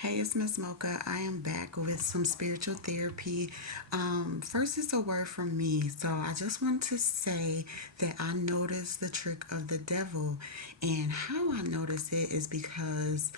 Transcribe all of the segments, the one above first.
Hey, it's Miss Mocha. I am back with some spiritual therapy. First, it's a word from me. So, I just want to say that I noticed the trick of the devil. And how I notice it is because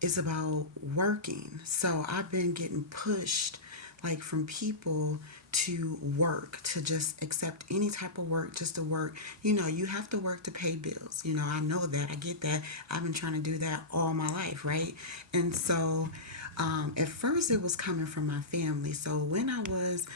it's about working. So I've been getting pushed like from people to work, to just accept any type of work, just to work. You have to work to pay bills. I know that. I get that. I've been trying to do that all my life, right? And so at first it was coming from my family. So when I was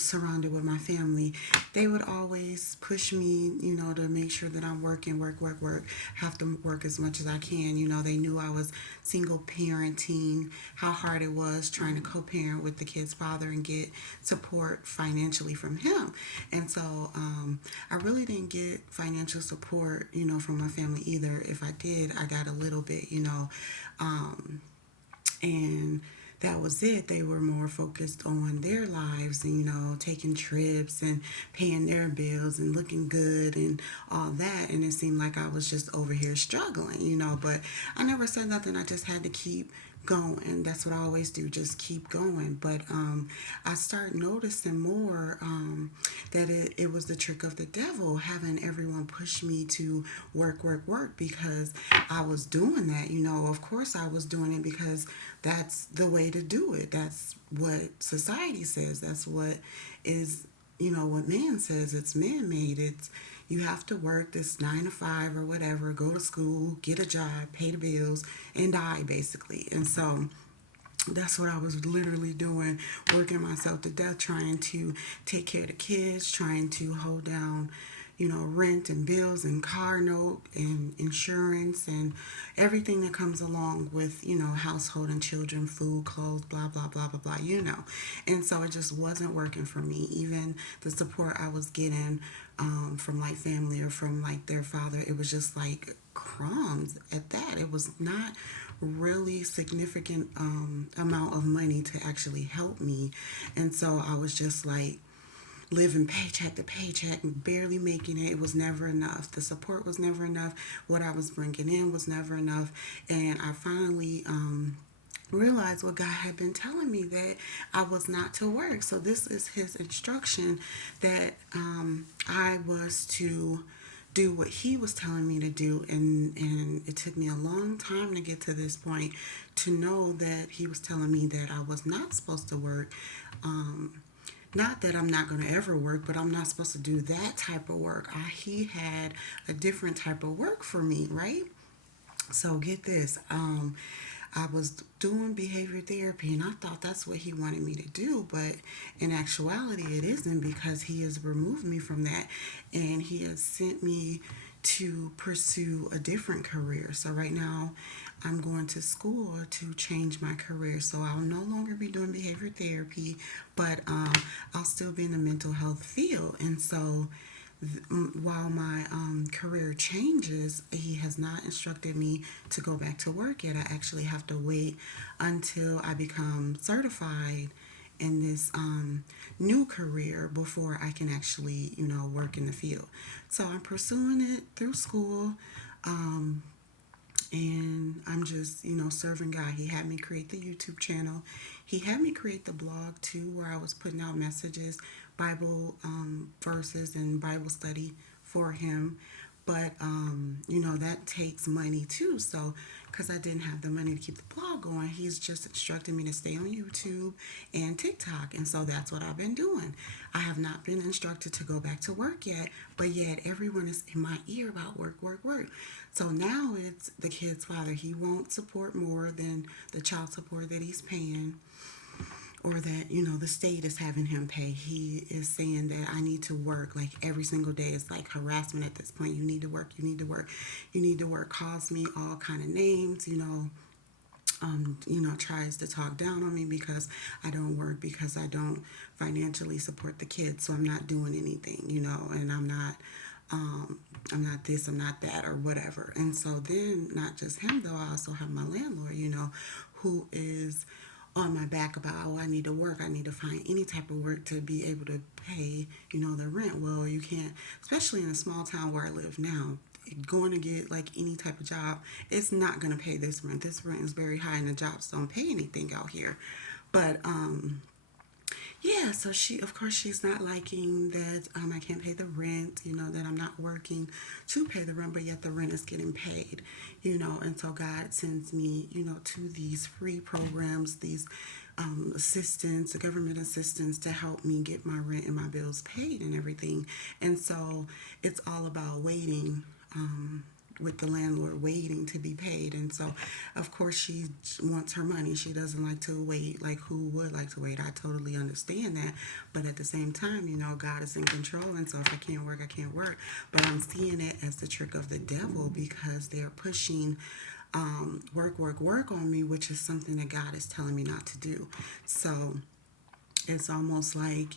surrounded with my family, they would always push me, to make sure that I'm working, work, work, work, have to work as much as I can. They knew I was single parenting, how hard it was trying to co parent with the kid's father and get support financially from him. And so I really didn't get financial support, from my family either. If I did, I got a little bit, and that was it. They were more focused on their lives and, taking trips and paying their bills and looking good and all that. And it seemed like I was just over here struggling, but I never said nothing. I just had to keep going. That's what I always do, just keep going. But I started noticing more that it was the trick of the devil, having everyone push me to work, work, work, because I was doing that. Of course, I was doing it because that's the way to do it. That's what society says. That's what is, what man says. It's man made. It's you have to work this 9 to 5 or whatever, go to school, get a job, pay the bills, and die basically. And so that's what I was literally doing, working myself to death, trying to take care of the kids, trying to hold down, rent and bills and car note and insurance and everything that comes along with, household and children, food, clothes, blah, blah, blah, blah, blah. And so it just wasn't working for me. Even the support I was getting from like family or from like their father, it was just like crumbs at that. It was not really significant amount of money to actually help me. And so I was just like living paycheck to paycheck and barely making it. It was never enough. The support was never enough. What I was bringing in was never enough. And I finally realized what God had been telling me, that I was not to work. So this is his instruction, that I was to do what he was telling me to do. And it took me a long time to get to this point, to know that he was telling me that I was not supposed to work. Not that I'm not going to ever work, but I'm not supposed to do that type of work. He had a different type of work for me, right? So get this. I was doing behavior therapy, and I thought that's what he wanted me to do, but in actuality it isn't, because he has removed me from that and he has sent me to pursue a different career. So right now I'm going to school to change my career. So I'll no longer be doing behavior therapy, but I'll still be in the mental health field. And so while my career changes, he has not instructed me to go back to work yet. I actually have to wait until I become certified in this new career before I can actually, work in the field. So I'm pursuing it through school. Um, and I'm just, serving God. He had me create the YouTube channel. He had me create the blog too, where I was putting out messages, Bible verses, and Bible study for him. But, that takes money too. So, because I didn't have the money to keep the blog going, he's just instructed me to stay on YouTube and TikTok. And so that's what I've been doing. I have not been instructed to go back to work yet, but yet everyone is in my ear about work, work, work. So now it's the kid's father. He won't support more than the child support that he's paying, or that, the state is having him pay. He is saying that I need to work like every single day. It's like harassment at this point. You need to work, you need to work, you need to work. Calls me all kind of names, tries to talk down on me because I don't work, because I don't financially support the kids. So I'm not doing anything, and I'm not this, I'm not that, or whatever. And so then, not just him though, I also have my landlord, who is on my back about, oh, I need to work. I need to find any type of work to be able to pay, the rent. Well, you can't, especially in a small town where I live now. going to get like any type of job, it's not going to pay this rent. This rent is very high and the jobs don't pay anything out here. But yeah, so she, of course, she's not liking that I can't pay the rent, that I'm not working to pay the rent, but yet the rent is getting paid, and so God sends me, to these free programs, these assistance, government assistance to help me get my rent and my bills paid and everything. And so it's all about waiting. With the landlord waiting to be paid. And so, of course, she wants her money. She doesn't like to wait. Like, who would like to wait? I totally understand that. But at the same time, God is in control. And so, if I can't work, I can't work. But I'm seeing it as the trick of the devil because they're pushing work, work, work on me, which is something that God is telling me not to do. So, it's almost like,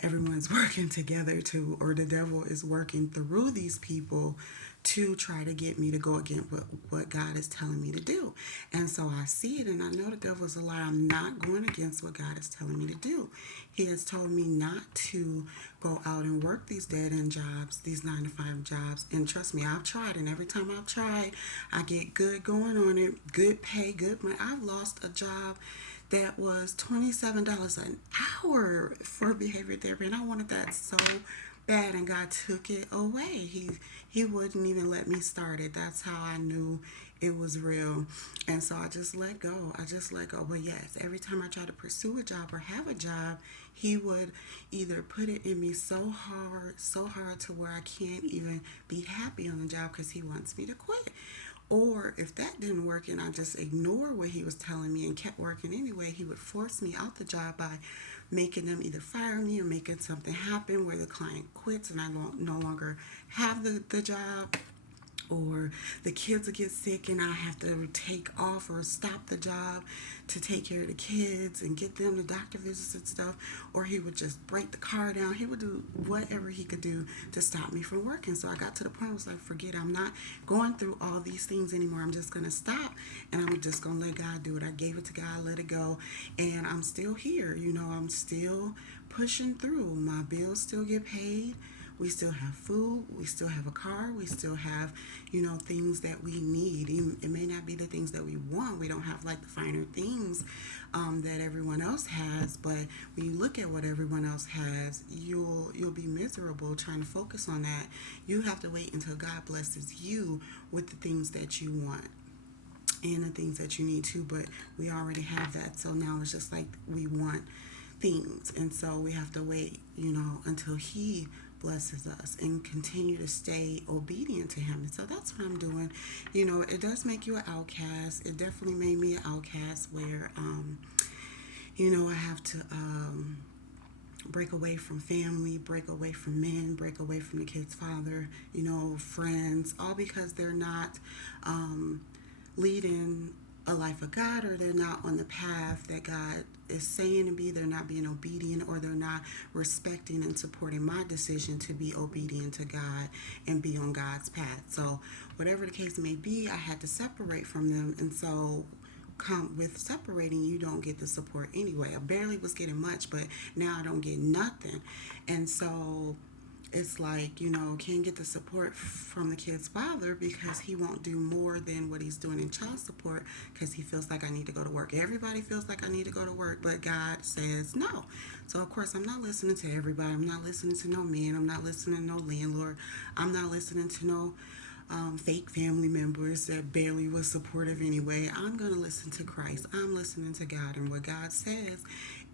everyone's working together to, or the devil is working through these people to try to get me to go against what God is telling me to do. And so I see it and I know the devil is a lie. I'm not going against what God is telling me to do. He has told me not to go out and work these dead end jobs, these 9 to 5 jobs. And trust me, I've tried. And every time I've tried, I get good going on it, good pay, good money. I've lost a job that was $27 an hour for behavior therapy, and I wanted that so bad, and God took it away. He wouldn't even let me start it. That's how I knew it was real. And so I just let go. I just let go. But yes, every time I try to pursue a job or have a job, he would either put it in me so hard to where I can't even be happy on the job because he wants me to quit. Or if that didn't work and I just ignored what he was telling me and kept working anyway, he would force me out the job by making them either fire me or making something happen where the client quits and I don't no longer have the job, or the kids will get sick and I have to take off or stop the job to take care of the kids and get them to doctor visits and stuff, or he would just break the car down. He would do whatever he could do to stop me from working. So I got to the point where I was like, forget it. I'm not going through all these things anymore. I'm just going to stop and I'm just going to let God do it. I gave it to God, let it go, and I'm still here. I'm still pushing through. My bills still get paid. We still have food, we still have a car, we still have, things that we need. It may not be the things that we want. We don't have like the finer things that everyone else has, but when you look at what everyone else has, you'll be miserable trying to focus on that. You have to wait until God blesses you with the things that you want and the things that you need to, but we already have that. So now it's just like we want things, and so we have to wait, until he blesses us and continue to stay obedient to him. And so that's what I'm doing. It does make you an outcast. It definitely made me an outcast where I have to break away from family, break away from men, break away from the kid's father, friends, all because they're not leading a life of God, or they're not on the path that God is saying to be. They're not being obedient, or they're not respecting and supporting my decision to be obedient to God and be on God's path. So whatever the case may be, I had to separate from them. And so with separating, you don't get the support anyway. I barely was getting much, but now I don't get nothing. And so it's like, can't get the support from the kid's father because he won't do more than what he's doing in child support because he feels like I need to go to work. Everybody feels like I need to go to work, but God says no. So, of course, I'm not listening to everybody. I'm not listening to no man. I'm not listening to no landlord. I'm not listening to no fake family members that barely was supportive anyway. I'm going to listen to Christ. I'm listening to God. And what God says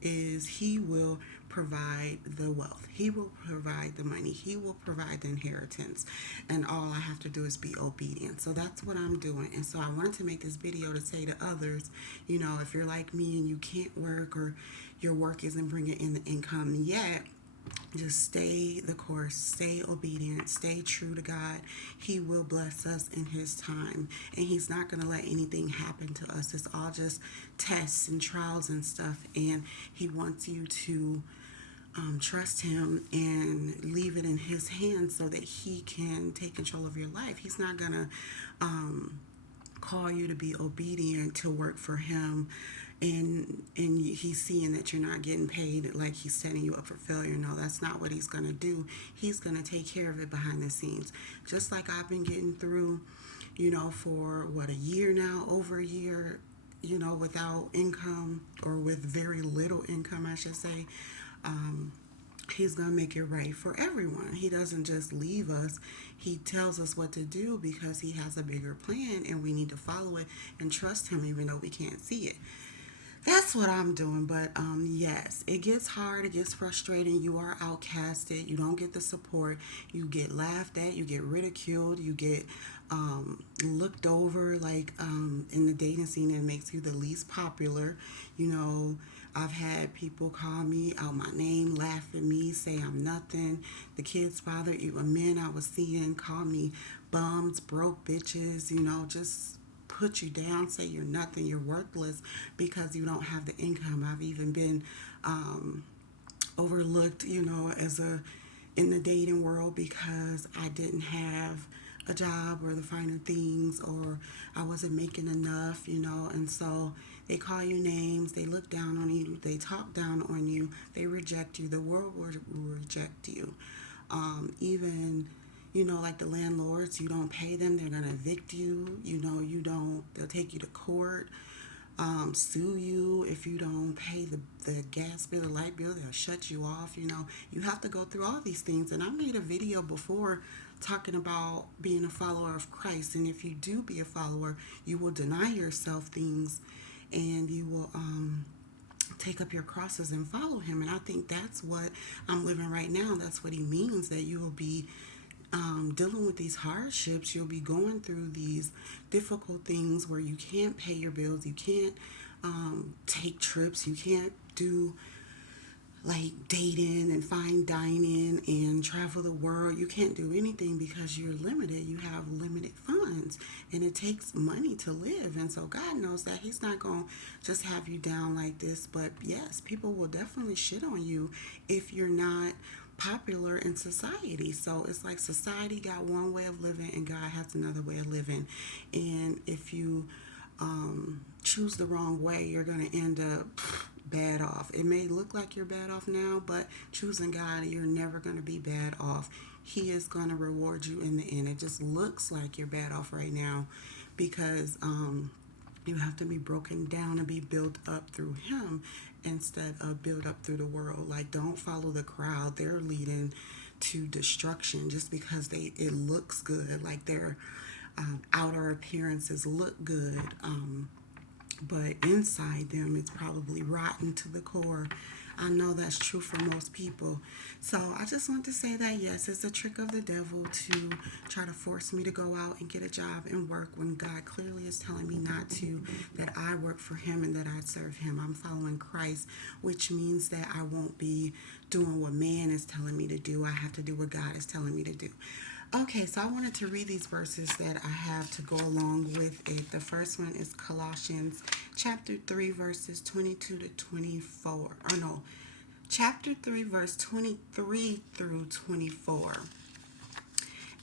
is he will provide the wealth. He will provide the money. He will provide the inheritance. And all I have to do is be obedient. So that's what I'm doing. And so I wanted to make this video to say to others, if you're like me and you can't work, or your work isn't bringing in the income yet, just stay the course, stay obedient, stay true to God. He will bless us in his time, and he's not going to let anything happen to us. It's all just tests and trials and stuff, and he wants you to trust him and leave it in his hands so that he can take control of your life. He's not going to call you to be obedient to work for him and he's seeing that you're not getting paid, like he's setting you up for failure. No, that's not what he's going to do. He's going to take care of it behind the scenes. Just like I've been getting through, for what, a year now, over a year, without income, or with very little income, I should say. um, He's going to make it right for everyone. He doesn't just leave us. He tells us what to do because he has a bigger plan, and we need to follow it and trust him even though we can't see it. That's what I'm doing. But yes, it gets hard. It gets frustrating. You are outcasted. You don't get the support. You get laughed at. You get ridiculed. You get looked over. Like in the dating scene, it makes you the least popular. You know, I've had people call me out my name, laugh at me, say I'm nothing. The kid's father, even men I was seeing, call me bums, broke bitches. Just put you down, say you're nothing, you're worthless because you don't have the income. I've even been overlooked, as a in the dating world because I didn't have a job or the finer things, or I wasn't making enough, and so they call you names, they look down on you, they talk down on you, they reject you, the world will reject you. Even like the landlords, you don't pay them, they're gonna evict you. You don't. They'll take you to court, sue you if you don't pay the gas bill, the light bill. They'll shut you off. You have to go through all these things. And I made a video before talking about being a follower of Christ. And if you do be a follower, you will deny yourself things, and you will take up your crosses and follow him. And I think that's what I'm living right now. That's what he means, that you will be dealing with these hardships. You'll be going through these difficult things where you can't pay your bills, you can't take trips, you can't do like dating and fine dining and travel the world. You can't do anything because you're limited. You have limited funds, and it takes money to live. And so God knows that He's not going to just have you down like this. But yes, people will definitely shit on you if you're not popular in society. So it's like society got one way of living and God has another way of living. And if you choose the wrong way, you're going to end up bad off. It may look like you're bad off now, but choosing God, you're never going to be bad off. He is going to reward you in the end. It just looks like you're bad off right now because you have to be broken down and be built up through Him instead of built up through the world. Like, don't follow the crowd. They're leading to destruction just because it looks good. Like their outer appearances look good. But inside them, it's probably rotten to the core. I know that's true for most people. So I just want to say that yes, it's a trick of the devil to try to force me to go out and get a job and work when God clearly is telling me not to, that I work for Him and that I serve Him. I'm following Christ, which means that I won't be doing what man is telling me to do. I have to do what God is telling me to do. Okay, so I wanted to read these verses that I have to go along with it. The first one is Colossians chapter 3, verses 22 to 24. Or no, chapter 3, verse 23 through 24.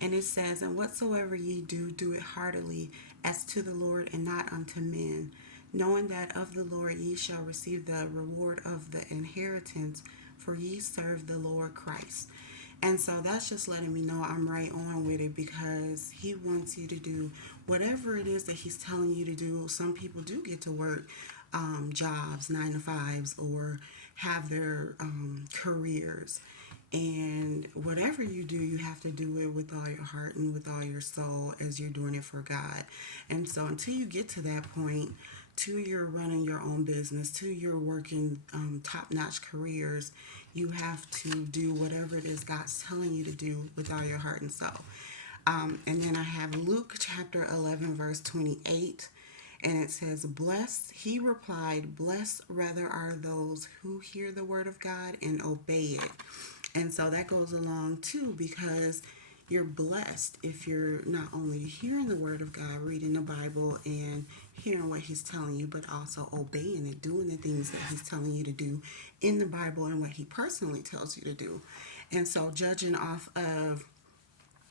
And it says, "And whatsoever ye do, do it heartily, as to the Lord and not unto men, knowing that of the Lord ye shall receive the reward of the inheritance, for ye serve the Lord Christ." And so that's just letting me know I'm right on with it, because He wants you to do whatever it is that He's telling you to do. Some people do get to work jobs, 9 to 5s, or have their careers. And whatever you do, you have to do it with all your heart and with all your soul as you're doing it for God. And so until you get to that point, till you're running your own business, till you're working top-notch careers, you have to do whatever it is God's telling you to do with all your heart and soul. And then I have Luke chapter 11, verse 28. And it says, "Blessed," he replied, "blessed rather are those who hear the word of God and obey it." And so that goes along too, because you're blessed if you're not only hearing the word of God, reading the Bible and hearing what He's telling you, but also obeying it, doing the things that He's telling you to do in the Bible and what He personally tells you to do. And so judging off of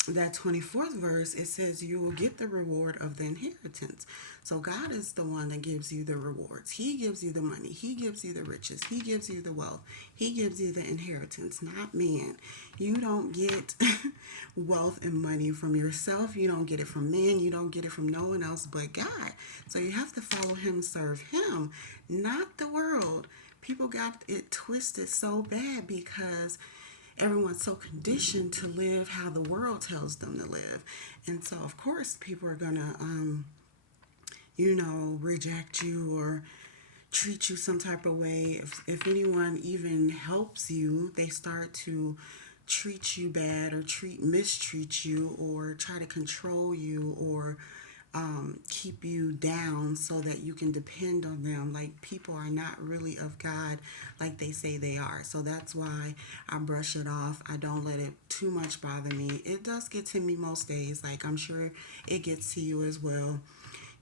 that 24th verse, it says you will get the reward of the inheritance. So God is the one that gives you the rewards. He gives you the money. He gives you the riches. He gives you the wealth. He gives you the inheritance, not man. You don't get wealth and money from yourself. You don't get it from man. You don't get it from no one else but God. So you have to follow him, serve him, not the world. People got it twisted so bad because everyone's so conditioned to live how the world tells them to live. And so, of course, people are going to, reject you or treat you some type of way. If anyone even helps you, they start to treat you bad or mistreat you or try to control you or keep you down so that you can depend on them. Like people are not really of God like they say they are. So that's why I brush it off. I don't let it too much bother me. It does get to me most days. Like I'm sure it gets to you as well.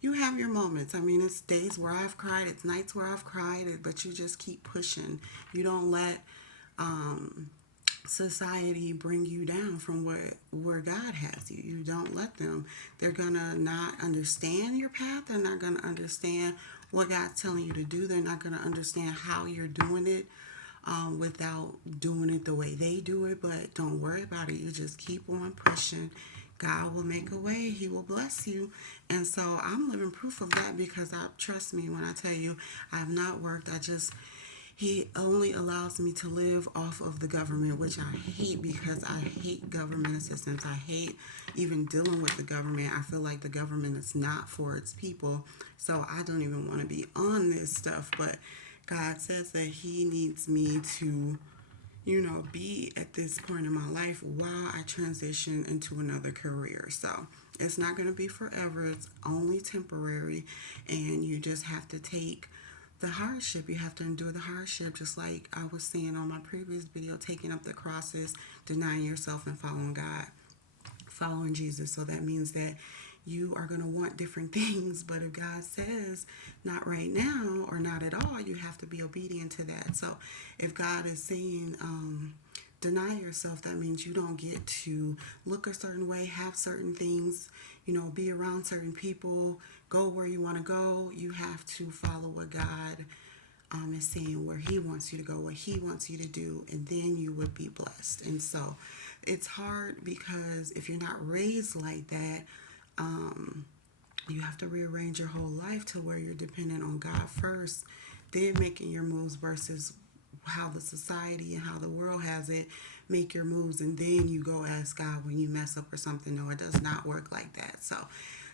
You have your moments. I mean, it's days where I've cried, it's nights where I've cried, but you just keep pushing. You don't let society bring you down from where God has you. You don't let them. They're gonna not understand your path. They're not gonna understand what God's telling you to do. They're not gonna understand how you're doing it without doing it the way they do it. But don't worry about it. You just keep on pushing. God will make a way. He will bless you. And so I'm living proof of that because trust me when I tell you I have not worked. He only allows me to live off of the government, which I hate because I hate government assistance. I hate even dealing with the government. I feel like the government is not for its people. So I don't even want to be on this stuff. But God says that He needs me to, be at this point in my life while I transition into another career. So it's not going to be forever, it's only temporary. And you just have to take the hardship. You have to endure the hardship, just like I was saying on my previous video, taking up the crosses, denying yourself, and following God, following Jesus. So that means that you are going to want different things, but if God says not right now or not at all, you have to be obedient to that. So if God is saying, deny yourself, that means you don't get to look a certain way, have certain things, be around certain people, go where you want to go. You have to follow what God is saying, where He wants you to go, what He wants you to do, and then you would be blessed. And so it's hard because if you're not raised like that, you have to rearrange your whole life to where you're dependent on God first, then making your moves versus how the society and how the world has it make your moves, and then you go ask God when you mess up or something. No, it does not work like that. So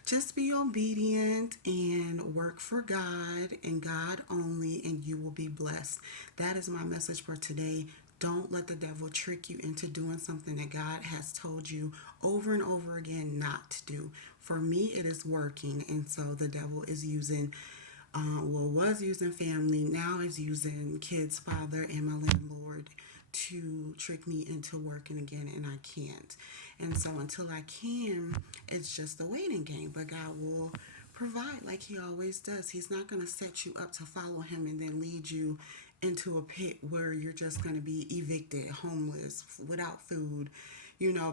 just be obedient and work for God and God only, and you will be blessed. That is my message for today. Don't let the devil trick you into doing something that God has told you over and over again not to do. For me, it is working, and so the devil is using was using family, now is using kids, father, and my landlord to trick me into working again, and I can't. And so until I can, it's just a waiting game. But God will provide like He always does. He's not going to set you up to follow Him and then lead you into a pit where you're just going to be evicted, homeless, without food,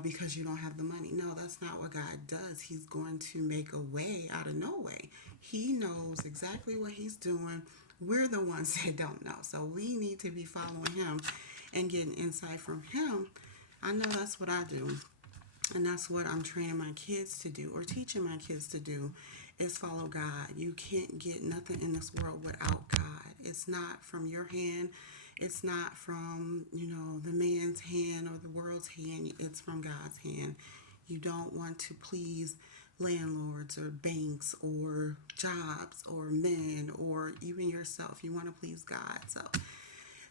because you don't have the money. No, that's not what God does. He's going to make a way out of no way. He knows exactly what He's doing. We're the ones that don't know. So we need to be following Him and getting insight from Him. I know that's what I do. And that's what I'm training my kids to do or teaching my kids to do is follow God. You can't get nothing in this world without God. It's not from your hand. It's not from, the man's hand or the world's hand. It's from God's hand. You don't want to please landlords or banks or jobs or men or even yourself. You want to please God. So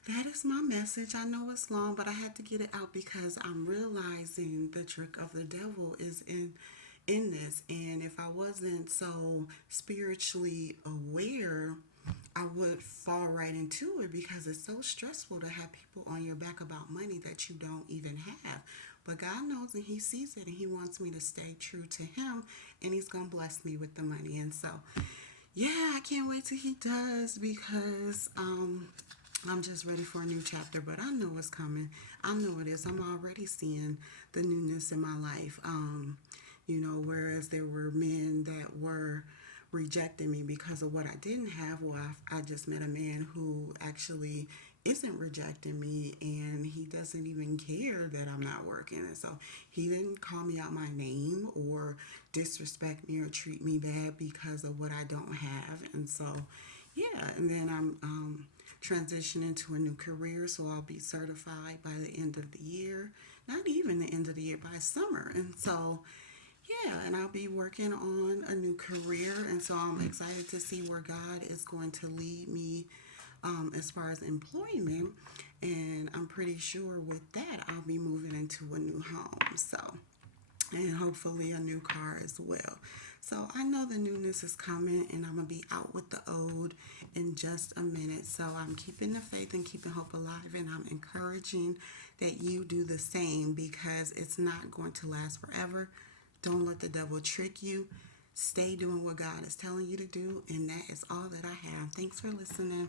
that is my message. I know it's long, but I had to get it out because I'm realizing the trick of the devil is in this. And if I wasn't so spiritually aware, I would fall right into it because it's so stressful to have people on your back about money that you don't even have. But God knows and He sees it and He wants me to stay true to Him, and He's going to bless me with the money. And so, yeah, I can't wait till He does because I'm just ready for a new chapter, but I know it's coming. I know it is. I'm already seeing the newness in my life. Whereas there were men that were rejecting me because of what I didn't have, well, I just met a man who actually isn't rejecting me, and he doesn't even care that I'm not working. And so he didn't call me out my name or disrespect me or treat me bad because of what I don't have. And so, yeah, and then I'm transitioning to a new career, so I'll be certified by the end of the year. Not even the end of the year, by summer. And so, yeah, and I'll be working on a new career, and so I'm excited to see where God is going to lead me as far as employment. And I'm pretty sure with that, I'll be moving into a new home. So, and hopefully a new car as well. So I know the newness is coming, and I'm gonna be out with the old in just a minute. So I'm keeping the faith and keeping hope alive, and I'm encouraging that you do the same because it's not going to last forever. Don't let the devil trick you. Stay doing what God is telling you to do, and that is all that I have. Thanks for listening.